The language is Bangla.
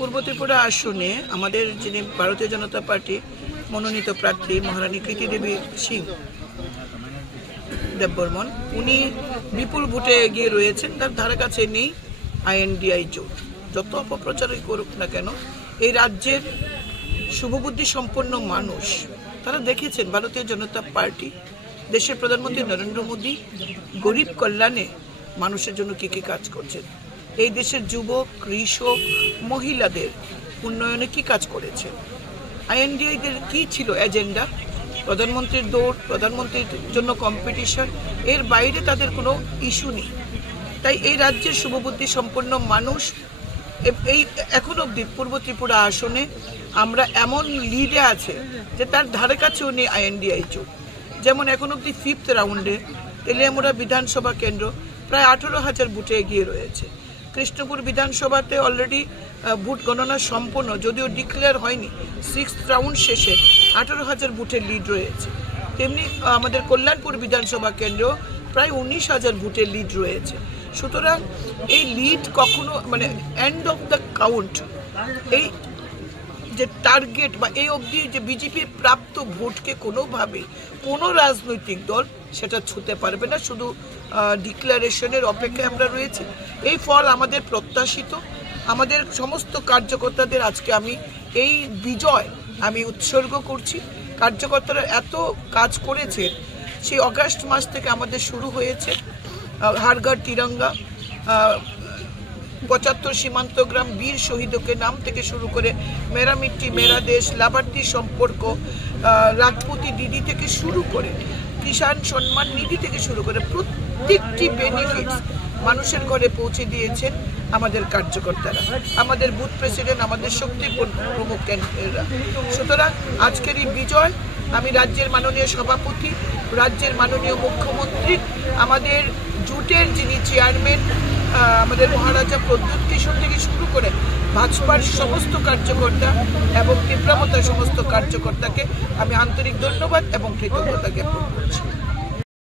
পূর্ব ত্রিপুরা আসনে আমাদের যিনি ভারতীয় জনতা পার্টি মনোনীত প্রার্থী মহারানী কৃতি দেবী সিং দেববর্মন, উনি বিপুল ভোটে এগিয়ে রয়েছেন। তার ধারে কাছে নেই আইএনডিআই জোট। যত অপপ্রচারই করুক না কেন, এই রাজ্যের শুভবুদ্ধি সম্পন্ন মানুষ তারা দেখেছেন ভারতীয় জনতা পার্টি, দেশের প্রধানমন্ত্রী নরেন্দ্র মোদী গরিব কল্যাণে মানুষের জন্য কী কী কাজ করছেন, এই দেশের যুবক, কৃষক, মহিলাদের উন্নয়নে কি কাজ করেছেন, আইএনডিআইদের কি ছিল এজেন্ডা, প্রধানমন্ত্রীর দৌড়, প্রধানমন্ত্রীর জন্য কম্পিটিশন, এর বাইরে তাদের কোনো ইস্যু নেই। তাই এই রাজ্যের শুভবুদ্ধি সম্পন্ন মানুষ এই এখন অবধি পূর্ব ত্রিপুরা আসনে আমরা এমন লিডে আছে যে তার ধারে কাছেও নেই আইএনডিআই জোট। যেমন এখন অবধি 5th রাউন্ডে তেলিয়ামুড়া বিধানসভা কেন্দ্র প্রায় 18,000 ভোটে এগিয়ে রয়েছে। কৃষ্ণপুর বিধানসভাতে অলরেডি ভোট গণনা সম্পন্ন, যদিও ডিক্লেয়ার হয়নি। 6th রাউন্ড শেষে 18,000 ভোটের লিড রয়েছে। তেমনি আমাদের কল্যাণপুর বিধানসভা কেন্দ্র প্রায় 19,000 ভোটের লিড রয়েছে। সুতরাং এই লিড কখনো মানে এন্ড অফ দ্য কাউন্ট, এই যে টার্গেট বা এই অবধি যে বিজেপির প্রাপ্ত ভোটকে কোনোভাবে কোনো রাজনৈতিক দল সেটা ছুঁতে পারবে না। শুধু ডিক্লারেশনের অপেক্ষায় আমরা রয়েছি। এই ফল আমাদের প্রত্যাশিত। আমাদের সমস্ত কার্যকর্তাদের আজকে আমি এই বিজয় আমি উৎসর্গ করছি। কার্যকর্তারা এত কাজ করেছে, সেই অগাস্ট মাস থেকে আমাদের শুরু হয়েছে হারঘর তিরঙ্গা, 75 সীমান্ত গ্রাম, বীর শহীদকে নাম থেকে শুরু করে মেরা মিট্টি মেরা দেশ, লাভার্থী সম্পর্ক, রাজপুতি দিদি থেকে শুরু করে কিষাণ সম্মান নিধি থেকে শুরু করে প্রত্যেকটি বেনিফিটস মানুষের ঘরে পৌঁছে দিয়েছেন আমাদের কার্যকর্তারা, আমাদের বুথ প্রেসিডেন্ট, আমাদের শক্তি প্রমুখ কেন্দ্রেরা। সুতরাং আজকের এই বিজয় আমি রাজ্যের মাননীয় সভাপতি, রাজ্যের মাননীয় মুখ্যমন্ত্রী, আমাদের জোটের যিনি চেয়ারম্যান আমাদের মহারাজা প্রদ্যুৎ কিশোর থেকে শুরু করে ভাজপার সমস্ত কার্যকর্তা এবং তীব্রমতার সমস্ত কার্যকর্তাকে আমি আন্তরিক ধন্যবাদ এবং কৃতজ্ঞতা জ্ঞাপন করছি।